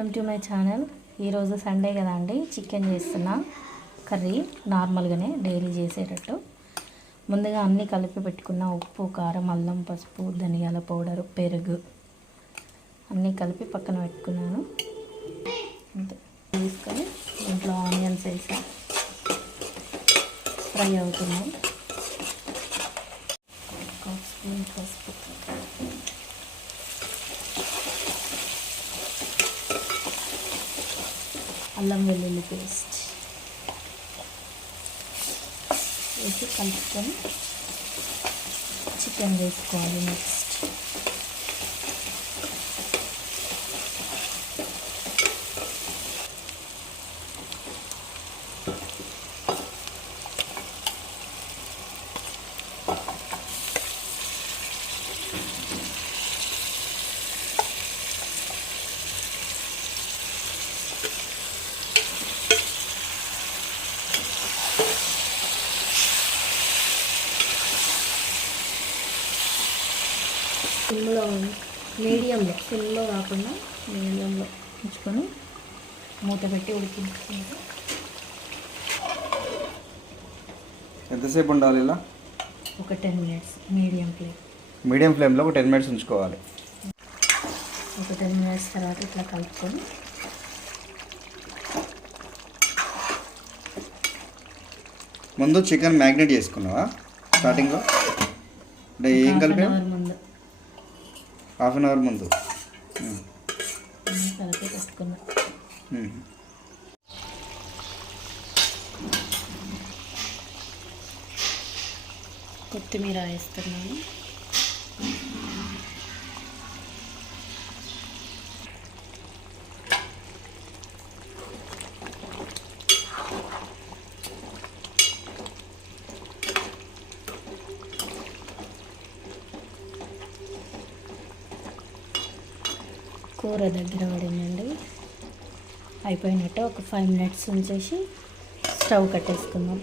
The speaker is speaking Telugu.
Welcome to my channel. ఈరోజు సండే కదా అండి. చికెన్ చేస్తున్నా. కర్రీ నార్మల్గానే డైలీ చేసేటట్టు. ముందుగా అన్నీ కలిపి పెట్టుకున్న ఉప్పు కారం అల్లం పసుపు ధనియాల పౌడర్ పెరుగు అన్నీ కలిపి పక్కన పెట్టుకున్నాను. అంతే. తీసుకొని ఇంట్లో ఆనియన్స్ వేసా. ఫ్రై అవుతున్నాయి ఒక స్పూన్ పసుపు అల్లం వెల్లుల్లి పేస్ట్. వేసి కలుపుకొని చికెన్ వేసుకోవాలి నెక్స్ట్ సిమ్లో మీడియంలో సిమ్లో కాకుండా మీడియంలో ఉంచుకొని మూత పెట్టి ఉడికించుకుంటే. ఎంతసేపు ఉండాలి ఇలా? ఒక ten minutes medium flame. Medium ఫ్లేమ్లో ఒక టెన్ మినిట్స్ ఉంచుకోవాలి. ఒక టెన్ మినిట్స్ తర్వాత ఇట్లా కలుపుకొని ముందు చికెన్ మ్యాగ్నేట్ చేసుకున్నావా? స్టార్టింగ్లో? అంటే ఏం కలిపా హాఫ్ అన్ అవర్ ముందు. కొత్తిమీర వేస్తున్నాను. కూర దగ్గర పడిందండి. అయిపోయినట్టు ఒక ఫైవ్ మినిట్స్ ఉంచేసి స్టవ్ కట్టేసుకుందాం.